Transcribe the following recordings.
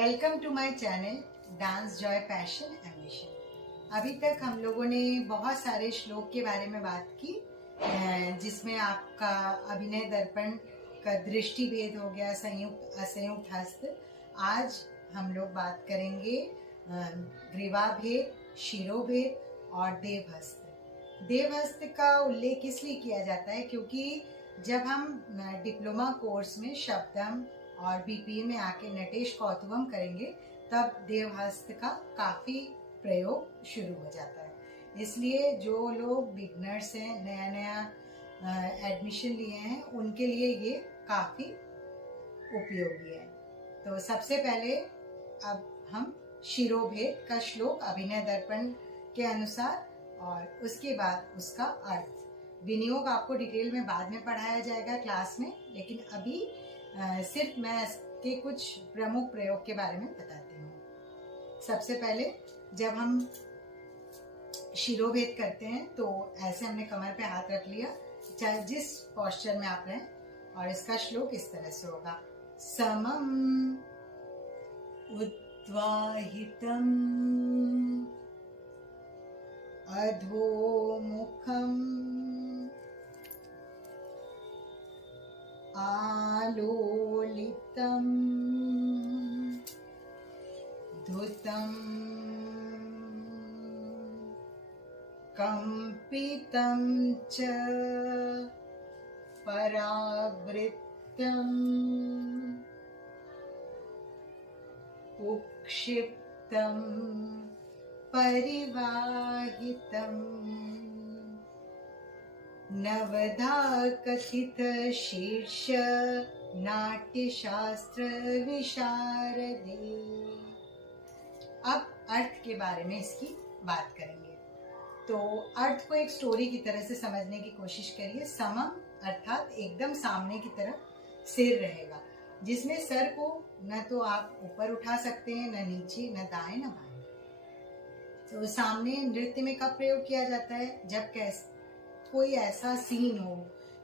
Welcome to my channel dance joy passion ambition. अभी तक हम लोगों ने बहुत सारे श्लोक के बारे में बात की, जिसमें आपका अभिनय दर्पण का दृष्टि भेद हो गया, संयुक्त असंयुक्त हस्त। आज हम लोग बात करेंगे ग्रीवा भेद, शिरोभेद और देवहस्त। देवहस्त का उल्लेख इसलिए किया जाता है क्योंकि जब हम डिप्लोमा कोर्स में शब्दम और बीपीए में आके नटेश कौतुकम करेंगे तब देवहस्त का काफ़ी प्रयोग शुरू हो जाता है। इसलिए जो लोग बिगनर्स हैं, नया नया एडमिशन लिए हैं, उनके लिए ये काफ़ी उपयोगी है। तो सबसे पहले अब हम शिरोभेद का श्लोक अभिनय दर्पण के अनुसार और उसके बाद उसका अर्थ। विनियोग आपको डिटेल में बाद में पढ़ाया जाएगा क्लास में, लेकिन अभी सिर्फ मैं इसके कुछ प्रमुख प्रयोग के बारे में बताती हूँ। सबसे पहले जब हम शिरोभेद करते हैं तो ऐसे हमने कमर पे हाथ रख लिया, चाहे जिस पोस्चर में आप रहें, और इसका श्लोक इस तरह से होगा। समम उद्वाहितम अधोमुखम आलोलितं धुतं कंपितं च परावृत्तम् उक्षिप्तं परिवाहितम् नवधा कथित शीर्ष नाट्यशास्त्र विशारदे। अब अर्थ के बारे में इसकी बात करेंगे। तो अर्थ को एक स्टोरी की तरह से समझने की कोशिश करिए। समम अर्थात एकदम सामने की तरफ सिर रहेगा, जिसमें सर को न तो आप ऊपर उठा सकते हैं, न नीचे, न दाएं न बाएं। तो सामने नृत्य में कब प्रयोग किया जाता है? जब कोई ऐसा सीन हो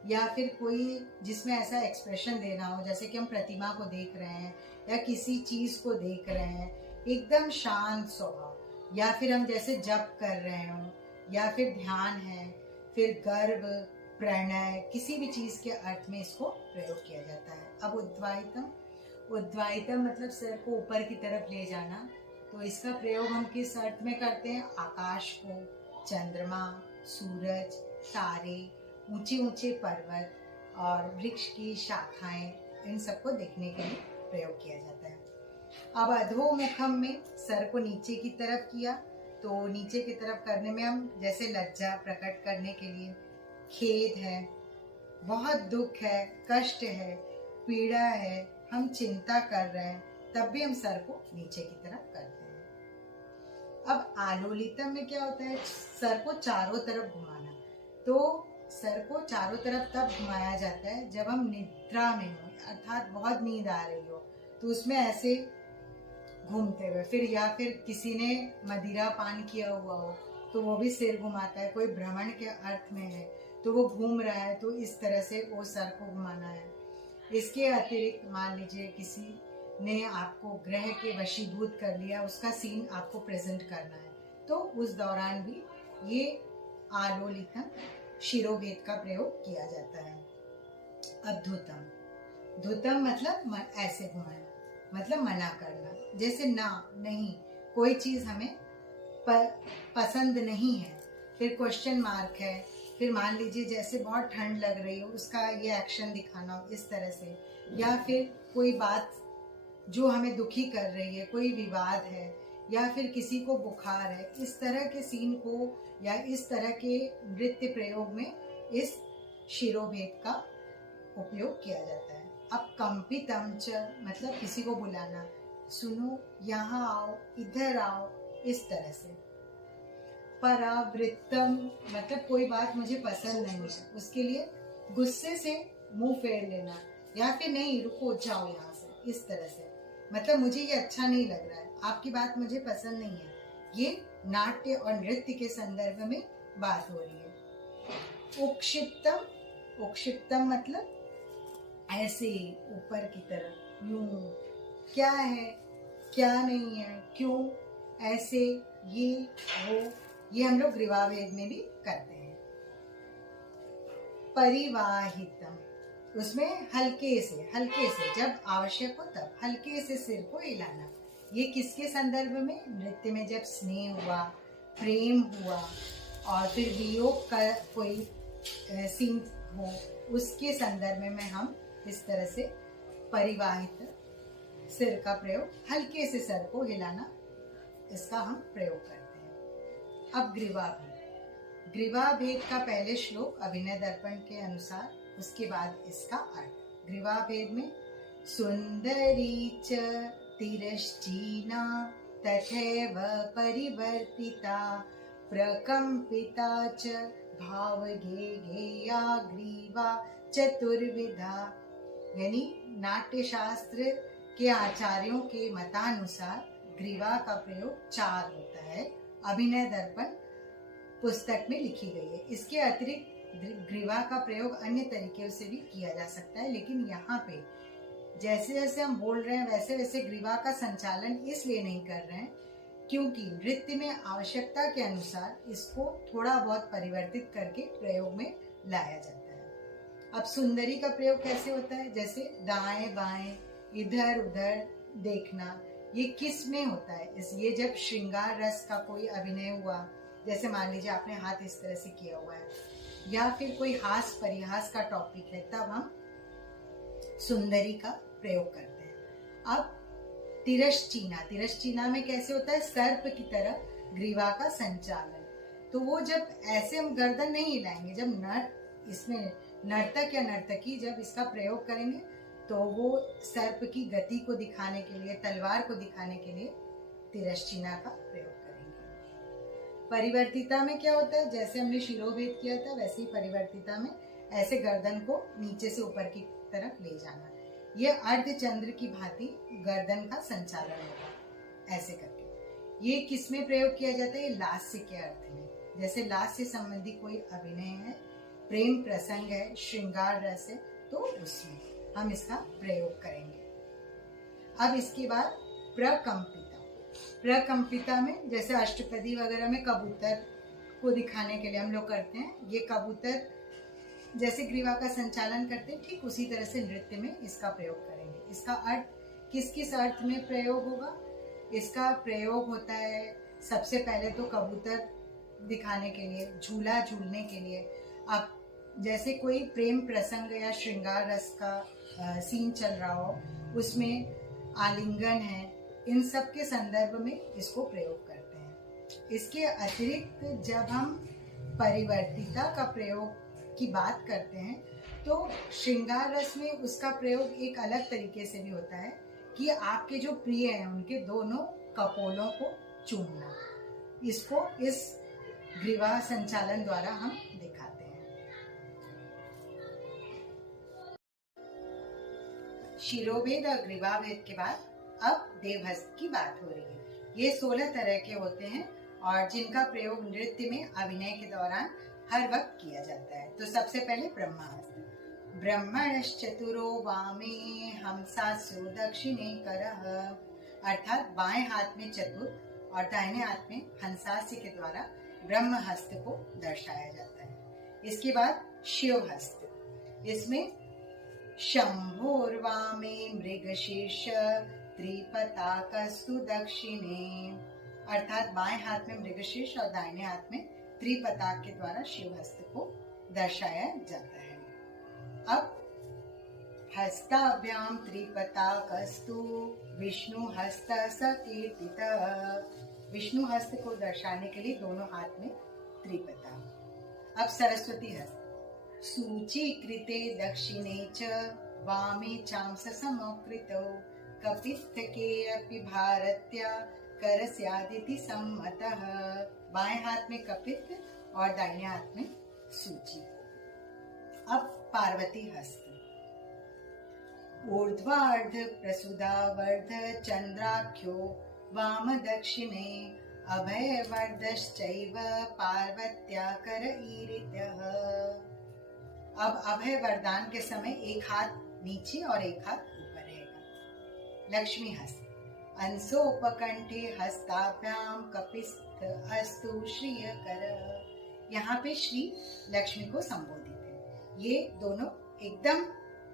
या फिर कोई जिसमें ऐसा एक्सप्रेशन देना हो, जैसे कि हम प्रतिमा को देख रहे हैं या किसी चीज को देख रहे हैं, एकदम शांत स्वभाव, या फिर हम जैसे जप कर रहे हो, या फिर ध्यान है, फिर गर्भ, प्रणय, किसी भी चीज के अर्थ में इसको प्रयोग किया जाता है। अब उद्वाहितम मतलब सर को ऊपर की तरफ ले जाना। तो इसका प्रयोग हम किस अर्थ में करते हैं? आकाश को, चंद्रमा, सूरज, तारे, ऊंचे ऊंचे पर्वत और वृक्ष की शाखाएं, इन सबको देखने के लिए प्रयोग किया जाता है। अब अधोमुखम में सर को नीचे की तरफ किया, तो नीचे की तरफ करने में हम जैसे लज्जा प्रकट करने के लिए, खेद है, बहुत दुख है, कष्ट है, पीड़ा है, हम चिंता कर रहे हैं, तब भी हम सर को नीचे की तरफ करते हैं। अब आलोलितम में क्या होता है? सर को चारों तरफ घुमाना। तो सर को चारों तरफ तब घुमाया जाता है जब हम निद्रा में हो, अर्थात बहुत नींद आ रही हो, तो उसमें ऐसे घूमते हुए, फिर या फिर किसी ने मदिरा पान किया हुआ हो तो वो भी सिर घुमाता है। कोई भ्रमण के अर्थ में है तो वो घूम रहा है, तो इस तरह से वो सर को घुमाना है। इसके अतिरिक्त मान लीजिए किसी ने आपको ग्रह के वशीभूत कर लिया, उसका सीन आपको प्रेजेंट करना है, तो उस दौरान भी ये आलोलितम शिरोभेद का प्रयोग किया जाता है। अब धुतम मतलब ऐसे घुमाना, मतलब मना करना, जैसे ना, नहीं, कोई चीज हमें पसंद नहीं है, फिर क्वेश्चन मार्क है, फिर मान लीजिए जैसे बहुत ठंड लग रही हो, उसका ये एक्शन दिखाना हो इस तरह से, या फिर कोई बात जो हमें दुखी कर रही है, कोई विवाद है, या फिर किसी को बुखार है, इस तरह के सीन को या इस तरह के नृत्य प्रयोग में इस शिरोभेद का उपयोग किया जाता है। अब कंपितम च मतलब किसी को बुलाना, सुनो, यहाँ आओ, इधर आओ, इस तरह से। परावृत्तम मतलब कोई बात मुझे पसंद नहीं है, उसके लिए गुस्से से मुंह फेर लेना, या फिर नहीं, रुको, जाओ यहाँ से, इस तरह से। मतलब मुझे ये अच्छा नहीं लग रहा है, आपकी बात मुझे पसंद नहीं है। ये नाट्य और नृत्य के संदर्भ में बात हो रही है। उक्षिप्तम मतलब ऐसे ऊपर की तरफ, यूं। क्या है क्या नहीं है, क्यों, ऐसे, ये वो, ये हम लोग ग्रीवा भेद में भी करते हैं। परिवाहितम, उसमें हल्के से जब आवश्यक हो तब हल्के से सिर को हिलाना। ये किसके संदर्भ में? नृत्य में जब स्नेह हुआ, प्रेम हुआ और फिर वियोग का कोई सीन हो, उसके संदर्भ में हम इस तरह से परिवाहित सिर का प्रयोग, हल्के से सिर को हिलाना, इसका हम प्रयोग करते हैं। अब ग्रीवा भेद। ग्रीवा भेद का पहले श्लोक अभिनय दर्पण के अनुसार, उसके बाद इसका अर्थ। ग्रीवा भेद में सुंदरी च तिरश्चीना तथैव परिवर्तिता प्रकंपिता च भावगेया ग्रीवा चतुर्विधा। यानी नाट्य शास्त्र के आचार्यों के मतानुसार ग्रीवा का प्रयोग 4 होता है। अभिनय दर्पण पुस्तक में लिखी गई है। इसके अतिरिक्त ग्रीवा का प्रयोग अन्य तरीके से भी किया जा सकता है, लेकिन यहाँ पे जैसे जैसे हम बोल रहे हैं वैसे वैसे ग्रीवा का संचालन इसलिए नहीं कर रहे हैं क्योंकि नृत्य में आवश्यकता के अनुसार इसको थोड़ा बहुत परिवर्तित करके प्रयोग में लाया जाता है। अब सुंदरी का प्रयोग कैसे होता है? जैसे दाएं बाएं, इधर उधर देखना, ये किस में होता है? ये जब श्रृंगार रस का कोई अभिनय हुआ, जैसे मान लीजिए आपने हाथ इस तरह से किया हुआ है, या फिर कोई हास परिहास का टॉपिक है, तब हम सुंदरी का प्रयोग करते हैं। अब तिरश्चीना में कैसे होता है? सर्प की तरह ग्रीवा का संचालन। तो वो जब ऐसे हम गर्दन नहीं हिलाएंगे, जब इसमें नर्तक या नर्तकी जब इसका प्रयोग करेंगे तो वो सर्प की गति को दिखाने के लिए, तलवार को दिखाने के लिए तिरश्चीना का प्रयोग करेंगे। परिवर्तिता में क्या होता है? जैसे हमने शिरोभेद किया था वैसे ही परिवर्तिता में ऐसे गर्दन को नीचे से ऊपर की तरफ ले जाना। ये अर्धचंद्र की भांति गर्दन का संचालन होगा ऐसे करके। ये किस में प्रयोग किया जाता है? लास्य के अर्थ में। जैसे लास्य संबंधी कोई अभिनय है, प्रेम प्रसंग है, श्रृंगार रस है, तो उसमें हम इसका प्रयोग करेंगे। अब इसके बाद प्रकंपिता में जैसे अष्टपदी वगैरह में कबूतर को दिखाने के लिए हम लोग करते हैं। ये कबूतर जैसे ग्रीवा का संचालन करते हैं, ठीक उसी तरह से नृत्य में इसका प्रयोग करेंगे। इसका अर्थ किस किस अर्थ में प्रयोग होगा? इसका प्रयोग होता है सबसे पहले तो कबूतर दिखाने के लिए, झूला झूलने के लिए। अब जैसे कोई प्रेम प्रसंग या श्रृंगार रस का सीन चल रहा हो, उसमें आलिंगन है, इन सब के संदर्भ में इसको प्रयोग करते हैं। इसके अतिरिक्त जब हम परिवर्तिता का प्रयोग की बात करते हैं तो श्रृंगार रस में उसका प्रयोग एक अलग तरीके से भी होता है कि आपके जो प्रिय हैं उनके दोनों कपोलों को चूमना। इसको इस ग्रीवा संचालन द्वारा हम दिखाते हैं। शिरोभेद और ग्रीवा भेद के बाद अब देवहस्त की बात हो रही है। ये 16 तरह के होते हैं और जिनका प्रयोग नृत्य में अभिनय के दौरान हर वक्त किया जाता है। तो सबसे पहले ब्रह्मास्त्र। ब्रह्मणश्चतुरो वामे हंसास्यो दक्षिणे करः, अर्थात बाएं हाथ में चतुर और दाहिने हाथ में हंसास्य के द्वारा ब्रह्महस्त को दर्शाया जाता है। इसके बाद शिवहस्त। इसमें शंभोर्वामे मृगशीर्ष त्रिपताकस्तु दक्षिणे, अर्थात बाएं हाथ में मृगशीर्ष और दाहिने हाथ में त्रिपताक के द्वारा शिवहस्त को दर्शाया जाता है। अब हस्ताभ्याम त्रिपताकस्तु विष्णु हस्त सकीर्तितः, विष्णु हस्त को दर्शाने के लिए दोनों हाथ में त्रिपताक। अब सरस्वती हस्त। सूचीकृते दक्षिणे च वामे चांस समकृतौ कपित्थके अपि भारत्या करस्यादिति सम्मतः, बाएं हाथ में कपित्थ और दाहिने हाथ में सूची। अब पार्वती हस्त। ऊर्ध्वार्ध प्रसुदावर्ध चंद्राख्यो वाम दक्षिणे अभयवर्धश्चैव पार्वत्या करईरित्यः। अब अभय वरदान के समय एक हाथ नीचे और एक हाथ ऊपर रहेगा। लक्ष्मी हस्त। अंसोपकंठे हस्ताभ्याम कपिस्थ अस्तु श्रियकर। यहाँ पे श्री लक्ष्मी को संबोधित है। ये दोनों एकदम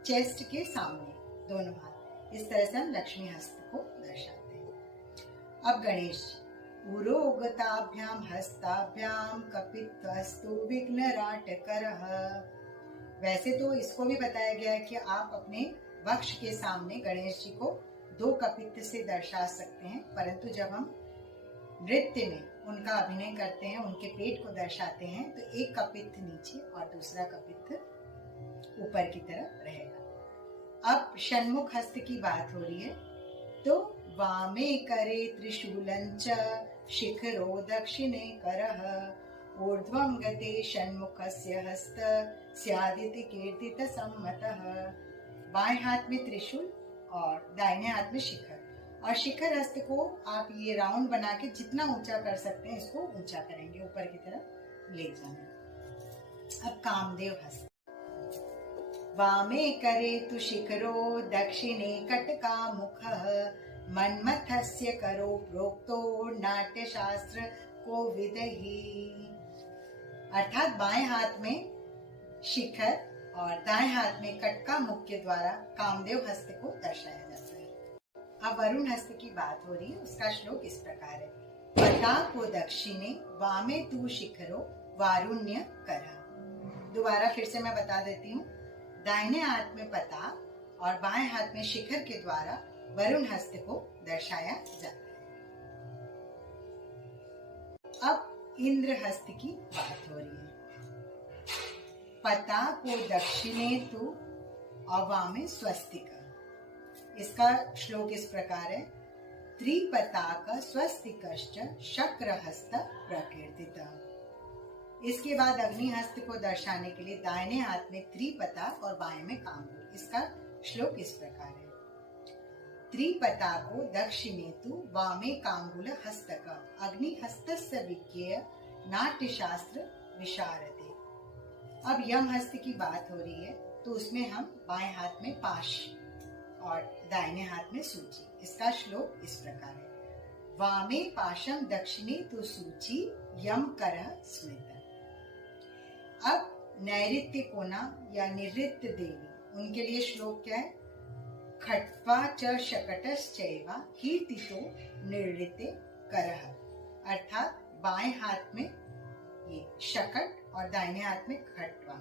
चेस्ट के सामने दोनों हाथ, इस तरह से हम लक्ष्मी हस्त को दर्शाते हैं। अब गणेश जी, उरोगताभ्याम हस्ताभ्याम कपित्थस्तु विघ्नराटकरः। वैसे तो इसको भी बताया गया है कि आप अपने वक्ष के सामने गणेश जी को 2 कपित्थ से दर्शा सकते हैं, परंतु जब हम नृत्य में उनका अभिनय करते हैं, उनके पेट को दर्शाते हैं, तो एक कपित्थ नीचे और दूसरा कपित्थ ऊपर की तरफ रहेगा। अब षण्मुख हस्त की बात हो रही है, तो वामे करे त्रिशूलंच शिखरो दक्षिणे करः ऊर्ध्वं गते षण्मुखस्य हस्त स्यादिति कीर्तित सम्मतः। बाएं हाथ में त्रिशूल और दाहिने हाथ में शिखर, और शिखर हस्त को आप ये राउंड बना के जितना ऊंचा कर सकते हैं इसको ऊंचा करेंगे, ऊपर की तरफ ले जाना। अब कामदेव हस्त, वामे करे तु शिखरो दक्षिणे कटका मुखः मन्मथस्य करो प्रोक्तो नाट्य शास्त्र को विदहि। अर्थात बाएं हाथ में शिखर और दाएं हाथ में कटका मुख के द्वारा कामदेव हस्त को दर्शाया जाता है। अब वरुण हस्त की बात हो रही है, उसका श्लोक इस प्रकार है। पता को दक्षिणे वामे तू शिखरो वारुण्य करः। दोबारा फिर से मैं बता देती हूँ, दाहिने हाथ में पता और बाएं हाथ में शिखर के द्वारा वरुण हस्त को दर्शाया जाता है। अब इंद्र हस्त की बात हो रही है। पता को दक्षिणे तु और वामे स्वस्तिक। इसका श्लोक इस प्रकार है। त्रिपताक स्वस्तिकश्च शक्रहस्त प्रकीर्तितः। इसके बाद अग्नि हस्त को दर्शाने के लिए दाहिने हाथ में त्रिपताक और बाएं में कामधुल। इसका श्लोक इस प्रकार है। त्रिपताको दक्षिणे तु वामे कांगुल हस्तक अग्नि हस्तस्य विज्ञेय नाट्य शास्त्र विशारदे। अब यम हस्त की बात हो रही है, तो उसमें हम बाएं हाथ में पाश और दाहिने हाथ में सूची। इसका श्लोक इस प्रकार है। वामे पाशम दक्षिणे तु सूची यम करः स्मृत। अब नैऋत्य कोना या निवृत्त देवी, उनके लिए श्लोक क्या है। खट्वा च शकटश्चैव कीर्तितो नृत्य करः। अर्थात बाएं हाथ में ये शकट और दाहिने हाथ में खट्वा,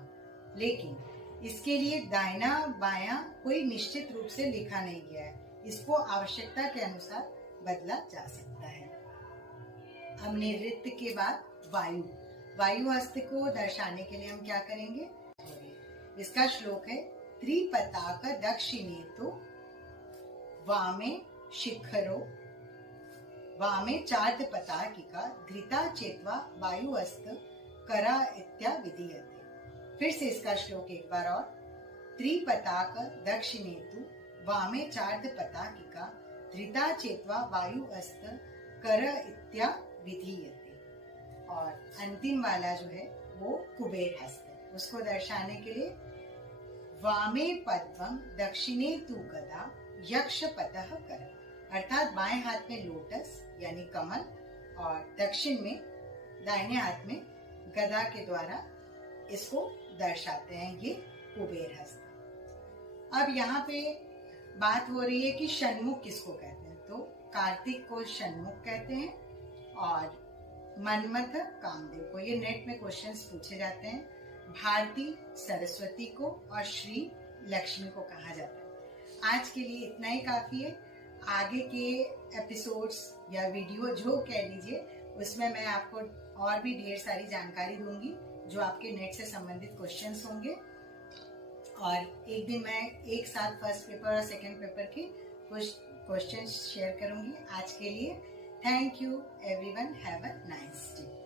लेकिन इसके लिए दाहिना बायां कोई निश्चित रूप से लिखा नहीं गया है, इसको आवश्यकता के अनुसार बदला जा सकता है। अब नृत्य के बाद वायु, वायु हस्त को दर्शाने के लिए हम क्या करेंगे। इसका श्लोक है। त्रिपताक दक्षिणे तु वामे शिखरो वामे चार्थ पताकिका धृता चेत्वा वायु हस्त करा इत्या विधीयते। फिर से इसका श्लोक एक बार और। त्रिपताक दक्षिणे तु वामे चार्थ पताकिका धृता चेत्वा वायु हस्त कर इत्या विधीयते। और अंतिम वाला जो है वो कुबेर हस्त, उसको दर्शाने के लिए वामे पद्मं दक्षिणे तु गदा यक्ष पतः कर। अर्थात बाएं हाथ में लोटस यानी कमल और दक्षिण में दाहिने हाथ में गदा के द्वारा इसको दर्शाते हैं, ये कुबेर हस्त। अब यहाँ पे बात हो रही है कि षण्मुख किसको कहते हैं, तो कार्तिक को षण्मुख कहते हैं और मन्मथ कामदेव को। ये नेट में क्वेश्चंस पूछे जाते हैं। भारती सरस्वती को और श्री लक्ष्मी को कहा जाता है। आज के लिए इतना ही काफी है। आगे के एपिसोड्स या वीडियो जो कह लीजिए, उसमें मैं आपको और भी ढेर सारी जानकारी दूंगी जो आपके नेट से संबंधित क्वेश्चंस होंगे, और एक दिन मैं एक साथ फर्स्ट पेपर और सेकंड पेपर के कुछ क्वेश्चंस शेयर करूंगी। आज के लिए thank you everyone, have a nice day.